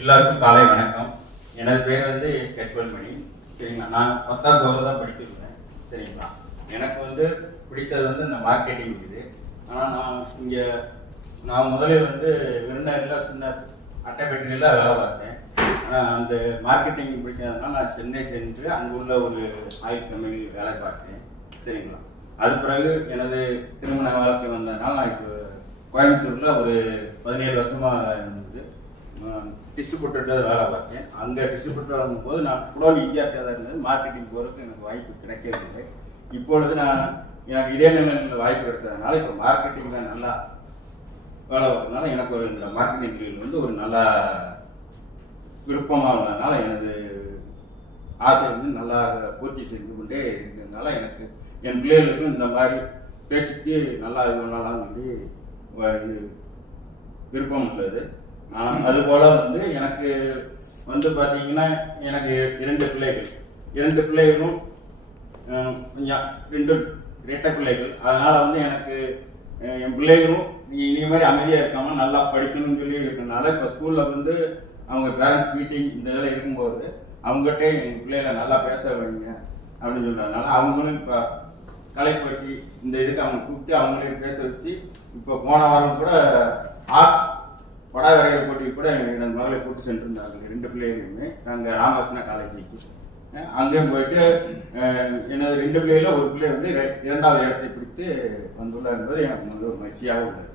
எல்லாருக்கும் காலை வணக்கம். எனது பேர் வந்து கெட்வல்மணி. சரிங்களா, நான் 10ஆம் வகுப்பு தான் படிச்சிருக்கேன். சரிங்களா, எனக்கு பிடித்தது இந்த மார்க்கெட்டிங் இருக்குது. ஆனால் நான் முதலில் விருந்தினரில் சின்ன அட்டைப்பெட்டியில் வேலை பார்த்தேன். ஆனால் அந்த மார்க்கெட்டிங் பிடிக்காதனால நான் சென்னை சென்று அங்கே உள்ள ஒரு ஆயில் கம்பெனியில் வேலை பார்த்தேன். சரிங்களா, அது பிறகு எனது திருமண வாழ்க்கை வந்ததுனால நான் இப்போ கோயம்புத்தூரில் ஒரு 17 வருஷமாக இருந்தது டிஸ்ட்ரிபியூட்டர் வேலை பார்த்தேன். அங்கே டிஸ்ட்ரிபியூட்டர் வரும்போது நான் குளோன் இந்தியாவில் தான் இருந்தது. மார்க்கெட்டிங் போகிறதுக்கு எனக்கு வாய்ப்பு கிடைக்கவில்லை. இப்பொழுது எனக்கு இதே நிலையில் வாய்ப்பு கிடைத்ததுனால இப்போ மார்க்கெட்டிங்கில் நல்லா வேலை பார்த்ததுனால எனக்கு இந்த மார்க்கெட்டிங் துறையில் ஒரு நல்ல விருப்பமாக உள்ளதுனால எனது ஆசை நல்லா பூர்த்தி செஞ்சு கொண்டே இருக்கிறதுனால எனக்கு என் பிள்ளைகளுக்கும் இந்த மாதிரி பேச்சுக்கு நல்லா இது பண்ணலாம் சொல்லி விருப்பம் உள்ளது. அதுபோல் எனக்கு பார்த்தீங்கன்னா எனக்கு 2 பிள்ளைகள், 2 பிள்ளைகளும் கொஞ்சம் 2 இரட்டை பிள்ளைகள். அதனால் எனக்கு என் பிள்ளைகளும் இனி மாதிரி அமைதியாக இருக்காமல் நல்லா படிக்கணும்னு சொல்லி இருக்கிறதுனால இப்போ ஸ்கூலில் அவங்க பேரண்ட்ஸ் மீட்டிங் இந்த இதில் இருக்கும்போது அவங்ககிட்ட எங்கள் பிள்ளைகளை நல்லா பேச வைங்க அப்படின்னு சொல்கிறதுனால அவங்களும் இப்போ கலைப்பற்றி இந்த இதுக்கு அவங்க கூப்பிட்டு அவங்களையும் பேச வச்சு இப்போ போன வாரம் கூட ஆர்ட்ஸ் பட வரைகிற போட்டிக்கு கூட என் மகளை கூப்பிட்டு சென்றிருந்தாங்க. 2 பிள்ளைகளுமே நாங்கள் ராமகிருஷ்ணா காலேஜுக்கு அங்கேயும் போயிட்டு எனது 2 பிள்ளைகளில் ஒரு பிள்ளை 2வது இடத்தை பிடித்து வந்துள்ளார் என்பது எனக்கு ஒரு மகிழ்ச்சியாக உள்ளது.